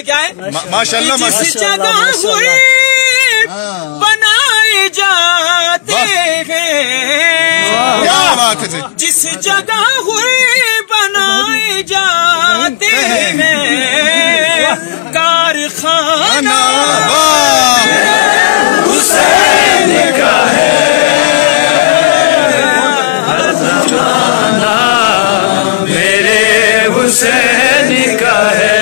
क्या है? माशाअल्लाह जिस जगह हुए बनाए जाते हैं, क्या बात है, जिस जगह हुए बनाए जाते हैं कारखाना हुसैन का है। हर ज़माना मेरे हुसैन का है।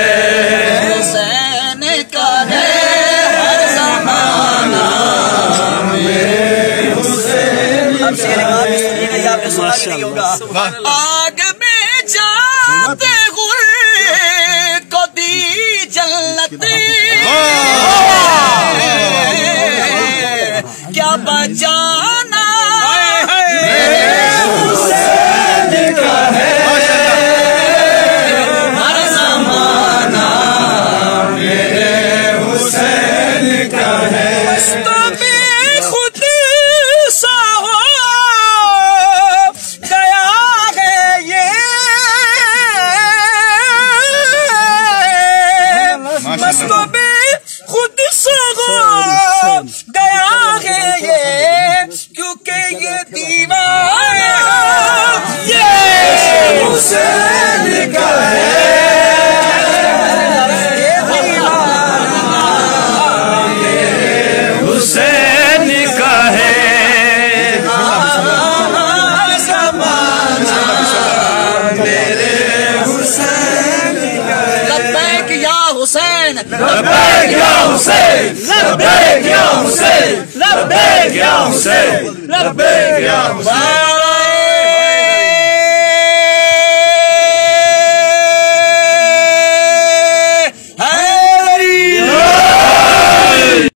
आग में जाते हुए को दी जन्नत, क्या बचाना हुसैन का है। हर ज़माना मेरे हुसैन का है। मस्तों में खुद सो गया है ये, क्योंकि ये दीवाना ये हुसैन का है। हुसैन का है। ज़माना मेरे हुसैन का है। लब्बैक या हुसैन, लब्बैक या हुसैन, लब्बैक या हुसैन, लब्बैक या हुसैन, लब्बैक या हुसैन।